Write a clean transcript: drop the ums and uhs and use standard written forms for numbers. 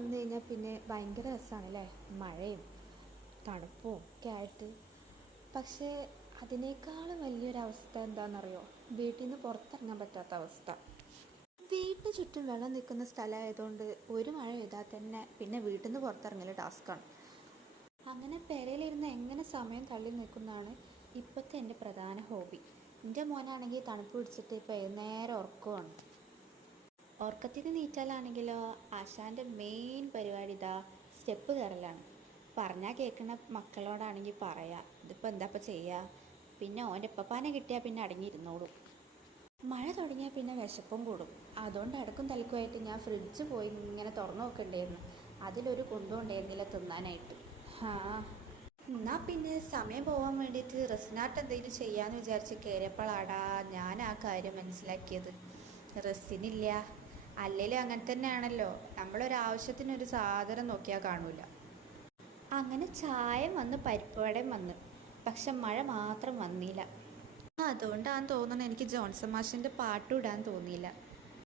വന്നു കഴിഞ്ഞാൽ പിന്നെ ഭയങ്കര രസമാണല്ലേ, മഴയും തണുപ്പും ഒക്കെ ആയിട്ട്. പക്ഷേ അതിനേക്കാളും വലിയൊരവസ്ഥ എന്താണെന്നറിയോ? വീട്ടിൽ നിന്ന് പുറത്തിറങ്ങാൻ പറ്റാത്ത അവസ്ഥ. വീട്ടിന് ചുറ്റും വെള്ളം നിൽക്കുന്ന സ്ഥലമായതുകൊണ്ട് ഒരു മഴ പെയ്താൽ തന്നെ പിന്നെ വീട്ടിൽ നിന്ന് പുറത്തിറങ്ങൽ ടാസ്ക്കാണ്. അങ്ങനെ പെരയിലിരുന്ന് എങ്ങനെ സമയം തള്ളി നിൽക്കുന്നതാണ് ഇപ്പോഴത്തെ എൻ്റെ പ്രധാന ഹോബി. എൻ്റെ മോനാണെങ്കിൽ തണുപ്പ് പിടിച്ചിട്ട് ഇപ്പോൾ നേരെ ഉറക്കമാണ്. ഉറക്കത്തിന് നീറ്റാലാണെങ്കിലോ ആശാൻ്റെ മെയിൻ പരിപാടി ഇതാ സ്റ്റെപ്പ് കയറലാണ്. പറഞ്ഞാൽ കേൾക്കുന്ന മക്കളോടാണെങ്കിൽ പറയാം, ഇതിപ്പോൾ എന്താ ഇപ്പം ചെയ്യുക. പിന്നെ ഓൻ്റെ പപ്പാനെ കിട്ടിയാൽ പിന്നെ അടങ്ങിയിരുന്നോളും. മഴ തുടങ്ങിയാൽ പിന്നെ വിശപ്പും കൂടും. അതുകൊണ്ട് ഇടക്കും തലക്കുമായിട്ട് ഞാൻ ഫ്രിഡ്ജ് പോയി ഇങ്ങനെ തുറന്നു നോക്കണ്ടായിരുന്നു. അതിലൊരു കുന്തം ഉണ്ടായിരുന്നില്ല തിന്നാനായിട്ട്. ആ എന്നാൽ പിന്നെ സമയം പോകാൻ വേണ്ടിയിട്ട് റെസിനാട്ട് എന്തെങ്കിലും ചെയ്യാമെന്ന് വിചാരിച്ച് കയറിയപ്പോഴാടാ ഞാൻ ആ കാര്യം മനസ്സിലാക്കിയത്. റെസിനില്ല. അല്ലെങ്കിലും അങ്ങനെ തന്നെയാണല്ലോ, നമ്മളൊരാവശ്യത്തിനൊരു സാധനം നോക്കിയാൽ കാണൂല. അങ്ങനെ ചായം വന്ന് പരിപ്പുവടയും വന്ന്, പക്ഷെ മഴ മാത്രം വന്നില്ല. അതുകൊണ്ടാന്ന് തോന്നുന്നു എനിക്ക് ജോൺസൺ മാഷിൻ്റെ പാട്ട് ഇടാൻ തോന്നിയില്ല.